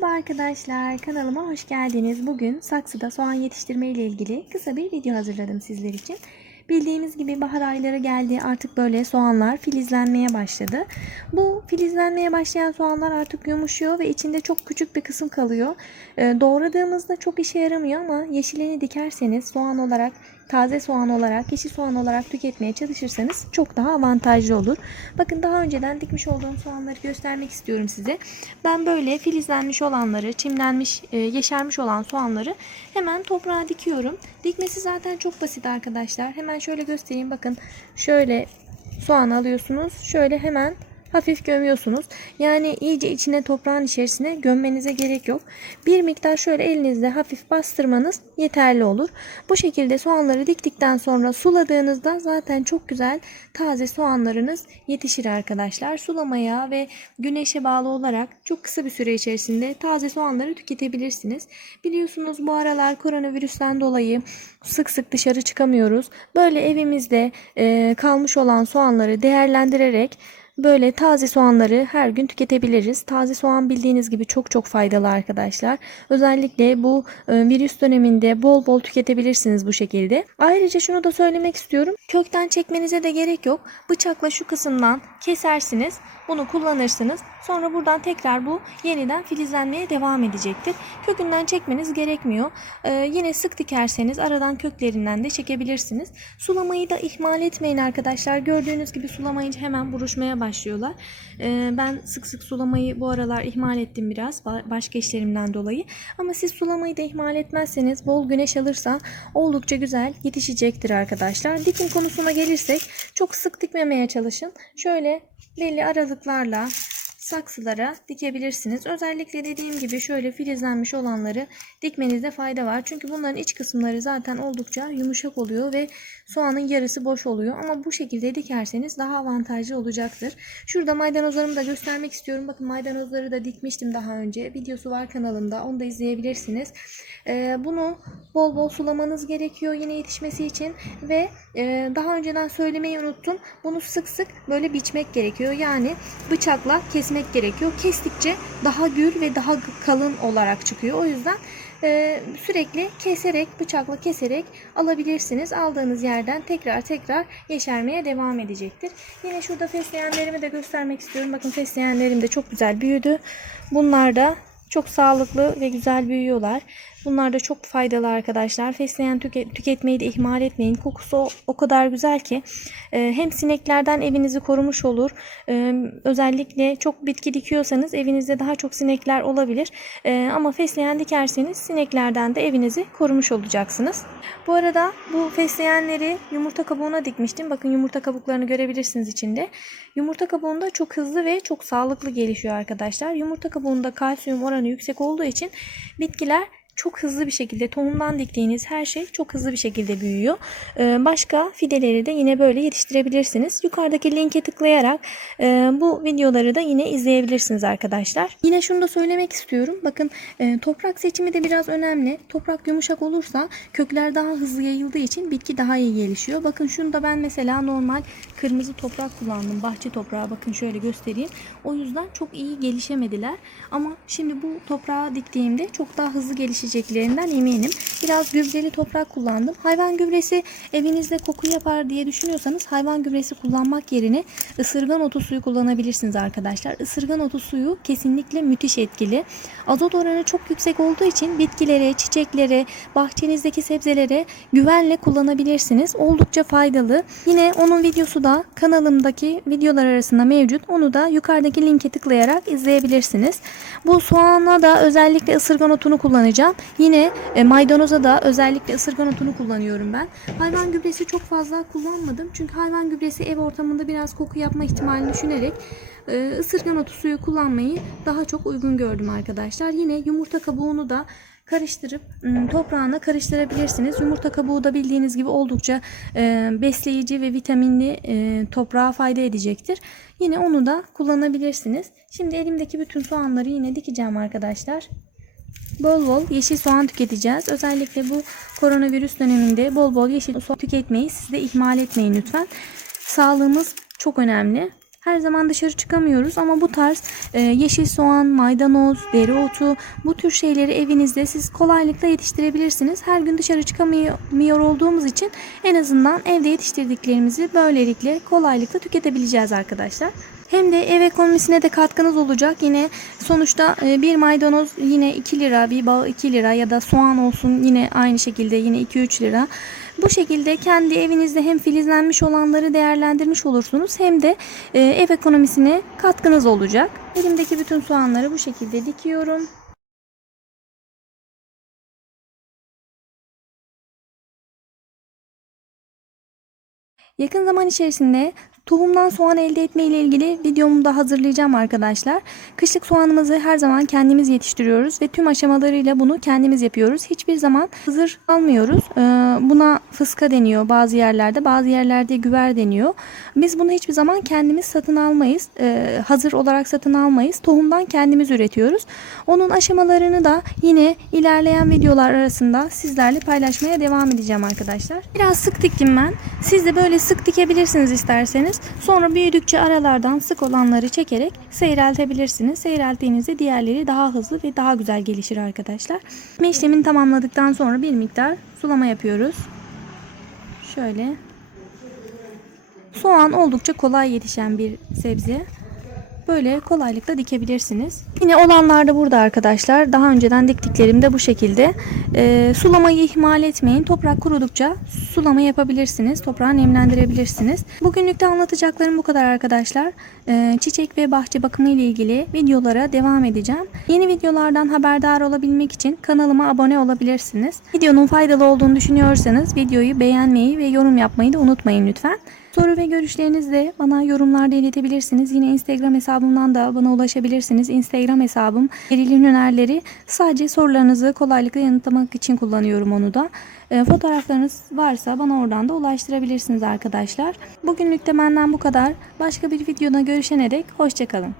Merhaba arkadaşlar, kanalıma hoş geldiniz. Bugün saksıda soğan yetiştirme ile ilgili kısa bir video hazırladım sizler için. Bildiğiniz gibi bahar ayları geldi, artık böyle soğanlar filizlenmeye başladı. Bu filizlenmeye başlayan soğanlar artık yumuşuyor ve içinde çok küçük bir kısım kalıyor. Doğradığımızda çok işe yaramıyor ama yeşilini dikerseniz soğan olarak, taze soğan olarak, yeşil soğan olarak tüketmeye çalışırsanız çok daha avantajlı olur. Bakın, daha önceden dikmiş olduğum soğanları göstermek istiyorum size. Ben böyle filizlenmiş olanları, çimlenmiş, yeşermiş olan soğanları hemen toprağa dikiyorum. Dikmesi zaten çok basit arkadaşlar. Hemen şöyle göstereyim. Bakın, şöyle soğan alıyorsunuz. Şöyle hemen hafif gömüyorsunuz. Yani iyice içine, toprağın içerisine gömmenize gerek yok. Bir miktar şöyle elinizle hafif bastırmanız yeterli olur. Bu şekilde soğanları diktikten sonra suladığınızda zaten çok güzel taze soğanlarınız yetişir arkadaşlar. Sulamaya ve güneşe bağlı olarak çok kısa bir süre içerisinde taze soğanları tüketebilirsiniz. Biliyorsunuz bu aralar koronavirüsten dolayı sık sık dışarı çıkamıyoruz. Böyle evimizde kalmış olan soğanları değerlendirerek böyle taze soğanları her gün tüketebiliriz. Taze soğan bildiğiniz gibi çok faydalı arkadaşlar. Özellikle bu virüs döneminde bol bol tüketebilirsiniz bu şekilde. Ayrıca şunu da söylemek istiyorum. Kökten çekmenize de gerek yok. Bıçakla şu kısımdan kesersiniz. Bunu kullanırsınız. Sonra buradan tekrar bu yeniden filizlenmeye devam edecektir. Kökünden çekmeniz gerekmiyor. Yine sık dikerseniz aradan köklerinden de çekebilirsiniz. Sulamayı da ihmal etmeyin arkadaşlar. Gördüğünüz gibi sulamayınca hemen buruşmaya başlıyorlar. Ben sık sık sulamayı bu aralar ihmal ettim biraz. Başka işlerimden dolayı. Ama siz sulamayı da ihmal etmezseniz, bol güneş alırsa oldukça güzel yetişecektir arkadaşlar. Dikim konusuna gelirsek, çok sık dikmemeye çalışın. Şöyle belli aralıklarla saksılara dikebilirsiniz. Özellikle dediğim gibi şöyle filizlenmiş olanları dikmenizde fayda var. Çünkü bunların iç kısımları zaten oldukça yumuşak oluyor ve soğanın yarısı boş oluyor. Ama bu şekilde dikerseniz daha avantajlı olacaktır. Şurada maydanozlarımı da göstermek istiyorum. Bakın, maydanozları da dikmiştim daha önce. Videosu var kanalımda. Onu da izleyebilirsiniz. Bunu bol bol sulamanız gerekiyor yine yetişmesi için ve daha önceden söylemeyi unuttum. Bunu sık sık böyle biçmek gerekiyor. Yani bıçakla kesmek gerekiyor. Kestikçe daha gür ve daha kalın olarak çıkıyor. O yüzden sürekli keserek, bıçakla keserek alabilirsiniz. Aldığınız yerden tekrar yeşermeye devam edecektir. Yine şurada fesleğenlerimi de göstermek istiyorum. Bakın, fesleğenlerim de çok güzel büyüdü. Bunlar da çok sağlıklı ve güzel büyüyorlar. Bunlar da çok faydalı arkadaşlar. Fesleğen tüketmeyi de ihmal etmeyin. Kokusu o kadar güzel ki hem sineklerden evinizi korumuş olur. Özellikle çok bitki dikiyorsanız evinizde daha çok sinekler olabilir. Ama fesleğen dikerseniz sineklerden de evinizi korumuş olacaksınız. Bu arada bu fesleğenleri yumurta kabuğuna dikmiştim. Bakın, yumurta kabuklarını görebilirsiniz içinde. Yumurta kabuğunda çok hızlı ve çok sağlıklı gelişiyor arkadaşlar. Yumurta kabuğunda kalsiyum oranı yüksek olduğu için bitkiler çok hızlı bir şekilde, tohumdan diktiğiniz her şey çok hızlı bir şekilde büyüyor. Başka fideleri de yine böyle yetiştirebilirsiniz. Yukarıdaki linke tıklayarak bu videoları da yine izleyebilirsiniz arkadaşlar. Yine şunu da söylemek istiyorum. Bakın, toprak seçimi de biraz önemli. Toprak yumuşak olursa kökler daha hızlı yayıldığı için bitki daha iyi gelişiyor. Bakın, şunu da ben mesela normal kırmızı toprak kullandım. Bahçe toprağı, bakın şöyle göstereyim. O yüzden çok iyi gelişemediler. Ama şimdi bu toprağa diktiğimde çok daha hızlı gelişeceklerinden eminim. Biraz gübreli toprak kullandım. Hayvan gübresi evinizde koku yapar diye düşünüyorsanız hayvan gübresi kullanmak yerine ısırgan otu suyu kullanabilirsiniz arkadaşlar. Isırgan otu suyu kesinlikle müthiş etkili. Azot oranı çok yüksek olduğu için bitkilere, çiçeklere, bahçenizdeki sebzelere güvenle kullanabilirsiniz. Oldukça faydalı. Yine onun videosu da kanalımdaki videolar arasında mevcut. Onu da yukarıdaki linke tıklayarak izleyebilirsiniz. Bu soğana da özellikle ısırgan otunu kullanacağım. Yine maydanoza da özellikle ısırgan otunu kullanıyorum ben. Hayvan gübresi çok fazla kullanmadım. Çünkü hayvan gübresi ev ortamında biraz koku yapma ihtimalini düşünerek ısırgan otu suyu kullanmayı daha çok uygun gördüm arkadaşlar. Yine yumurta kabuğunu da karıştırıp toprağına karıştırabilirsiniz. Yumurta kabuğu da bildiğiniz gibi oldukça besleyici ve vitaminli, toprağa fayda edecektir. Yine onu da kullanabilirsiniz. Şimdi elimdeki bütün soğanları yine dikeceğim arkadaşlar. Bol bol yeşil soğan tüketeceğiz. Özellikle bu koronavirüs döneminde bol bol yeşil soğan tüketmeyi siz de ihmal etmeyin lütfen. Sağlığımız çok önemli. Her zaman dışarı çıkamıyoruz ama bu tarz yeşil soğan, maydanoz, dereotu, bu tür şeyleri evinizde siz kolaylıkla yetiştirebilirsiniz. Her gün dışarı çıkamıyor olduğumuz için en azından evde yetiştirdiklerimizi böylelikle kolaylıkla tüketebileceğiz arkadaşlar. Hem de ev ekonomisine de katkınız olacak. Yine sonuçta bir maydanoz yine 2 lira, bir bağ 2 lira ya da soğan olsun yine aynı şekilde yine 2-3 lira. Bu şekilde kendi evinizde hem filizlenmiş olanları değerlendirmiş olursunuz hem de ev ekonomisine katkınız olacak. Elimdeki bütün soğanları bu şekilde dikiyorum. Yakın zaman içerisinde tohumdan soğan elde etme ile ilgili videomu da hazırlayacağım arkadaşlar. Kışlık soğanımızı her zaman kendimiz yetiştiriyoruz ve tüm aşamalarıyla bunu kendimiz yapıyoruz. Hiçbir zaman hazır almıyoruz. Buna fıska deniyor bazı yerlerde, bazı yerlerde güver deniyor. Biz bunu hiçbir zaman kendimiz satın almayız. Hazır olarak satın almayız. Tohumdan kendimiz üretiyoruz. Onun aşamalarını da yine ilerleyen videolar arasında sizlerle paylaşmaya devam edeceğim arkadaşlar. Biraz sık diktim ben. Siz de böyle sık dikebilirsiniz isterseniz. Sonra büyüdükçe aralardan sık olanları çekerek seyreltebilirsiniz. Seyrelttiğinizde diğerleri daha hızlı ve daha güzel gelişir arkadaşlar. İşlemini tamamladıktan sonra bir miktar sulama yapıyoruz. Şöyle. Soğan oldukça kolay yetişen bir sebze. Böyle kolaylıkla dikebilirsiniz. Yine olanlar da burada arkadaşlar. Daha önceden diktiklerim de bu şekilde. Sulamayı ihmal etmeyin. Toprak kurudukça sulama yapabilirsiniz. Toprağı nemlendirebilirsiniz. Bugünlük de anlatacaklarım bu kadar arkadaşlar. Çiçek ve bahçe bakımı ile ilgili videolara devam edeceğim. Yeni videolardan haberdar olabilmek için kanalıma abone olabilirsiniz. Videonun faydalı olduğunu düşünüyorsanız videoyu beğenmeyi ve yorum yapmayı da unutmayın lütfen. Soru ve görüşlerinizi de bana yorumlarda iletebilirsiniz. Yine Instagram hesabımdan da bana ulaşabilirsiniz. Instagram hesabım Beril'in Hünerleri. Sadece sorularınızı kolaylıkla yanıtlamak için kullanıyorum onu da. Fotoğraflarınız varsa bana oradan da ulaştırabilirsiniz arkadaşlar. Bugünlük de benden bu kadar. Başka bir videoda görüşene dek hoşça kalın.